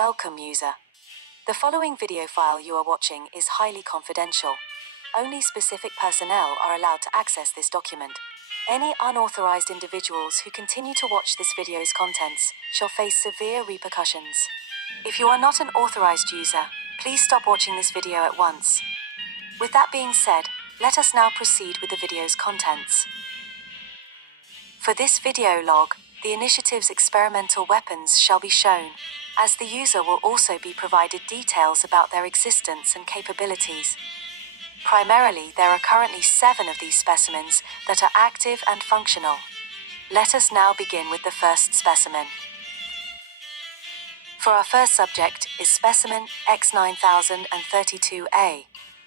Welcome, user. The following video file you are watching is highly confidential. Only specific personnel are allowed to access this document. Any unauthorized individuals who continue to watch this video's contents shall face severe repercussions. If you are not an authorized user, please stop watching this video at once. With that being said, let us now proceed with the video's contents. For this video log, the initiative's experimental weapons shall be shown, as the user will also be provided details about their existence and capabilities. Primarily, there are currently 7 of these specimens that are active and functional. Let us now begin with the first specimen. For our first subject is specimen X9032A,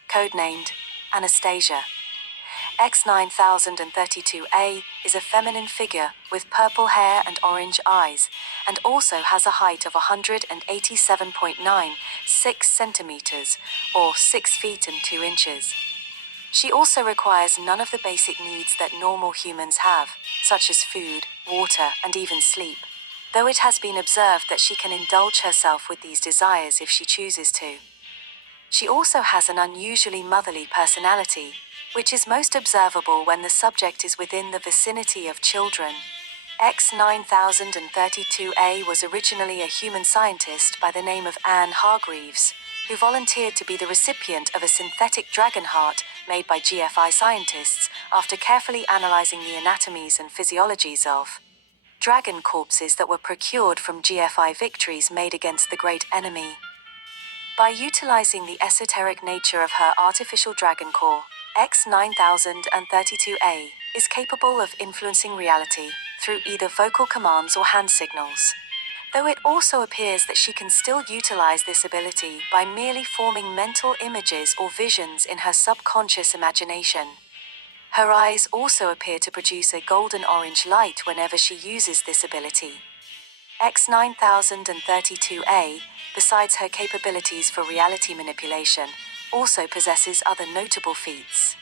codenamed Anastasia. X9032A is a feminine figure with purple hair and orange eyes, and also has a height of 187.96 centimeters, or 6 feet and 2 inches. She also requires none of the basic needs that normal humans have, such as food, water, and even sleep, though it has been observed that she can indulge herself with these desires if she chooses to. She also has an unusually motherly personality, which is most observable when the subject is within the vicinity of children. X9032A was originally a human scientist by the name of Anne Hargreaves, who volunteered to be the recipient of a synthetic dragon heart made by GFI scientists after carefully analyzing the anatomies and physiologies of dragon corpses that were procured from GFI victories made against the great enemy. By utilizing the esoteric nature of her artificial dragon core, X9032A is capable of influencing reality through either vocal commands or hand signals, though it also appears that she can still utilize this ability by merely forming mental images or visions in her subconscious imagination. Her eyes also appear to produce a golden-orange light whenever she uses this ability. X9032A, besides her capabilities for reality manipulation, also possesses other notable feats.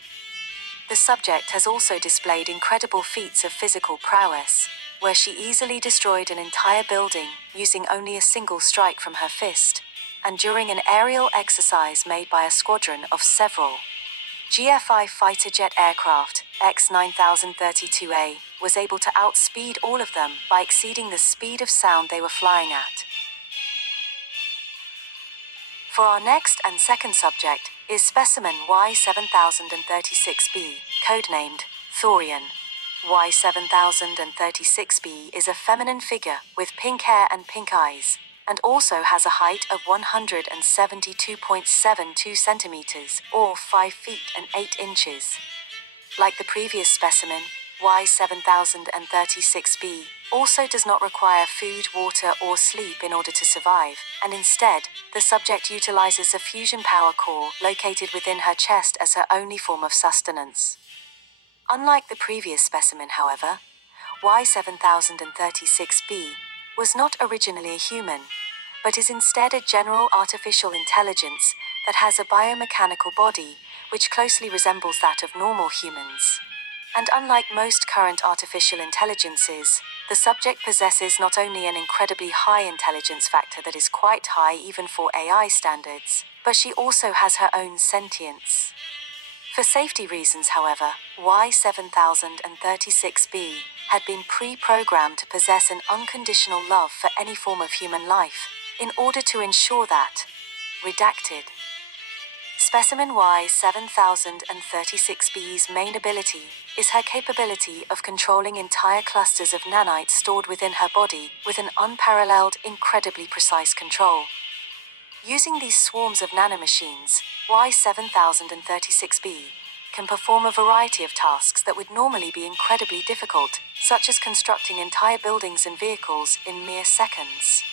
The subject has also displayed incredible feats of physical prowess, where she easily destroyed an entire building using only a single strike from her fist, and during an aerial exercise made by a squadron of several GFI fighter jet aircraft, X9032A was able to outspeed all of them by exceeding the speed of sound they were flying at. For our next and second subject is specimen Y7036B, codenamed Thorian. Y7036B is a feminine figure with pink hair and pink eyes, and also has a height of 172.72 centimeters, or 5 feet and 8 inches. Like the previous specimen, Y7036B also does not require food, water, or sleep in order to survive, and instead, the subject utilizes a fusion power core located within her chest as her only form of sustenance. Unlike the previous specimen, however, Y7036B was not originally a human, but is instead a general artificial intelligence that has a biomechanical body which closely resembles that of normal humans. And unlike most current artificial intelligences, the subject possesses not only an incredibly high intelligence factor that is quite high even for AI standards, but she also has her own sentience. For safety reasons, however, Y7036B had been pre-programmed to possess an unconditional love for any form of human life, in order to ensure that, redacted. Specimen Y7036B's main ability is her capability of controlling entire clusters of nanites stored within her body with an unparalleled, incredibly precise control. Using these swarms of nanomachines, Y7036B can perform a variety of tasks that would normally be incredibly difficult, such as constructing entire buildings and vehicles in mere seconds,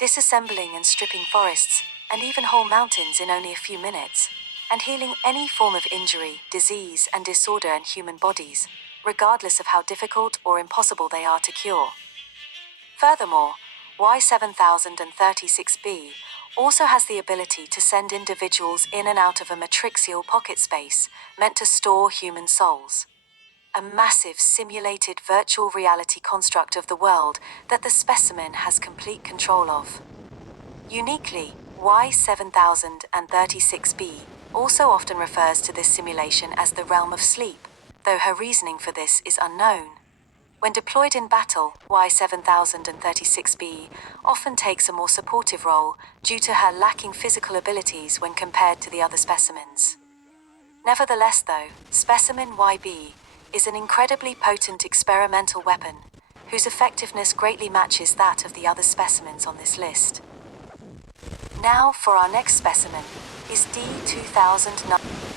disassembling and stripping forests, and even whole mountains in only a few minutes, and healing any form of injury, disease, and disorder in human bodies, regardless of how difficult or impossible they are to cure. Furthermore, Y7036B also has the ability to send individuals in and out of a matrixial pocket space meant to store human souls. A massive simulated virtual reality construct of the world that the specimen has complete control of. Uniquely, Y7036b also often refers to this simulation as the realm of sleep, though her reasoning for this is unknown. When deployed in battle, Y7036b often takes a more supportive role due to her lacking physical abilities when compared to the other specimens. Nevertheless though, Specimen YB is an incredibly potent experimental weapon, whose effectiveness greatly matches that of the other specimens on this list. Now for our next specimen is D2009.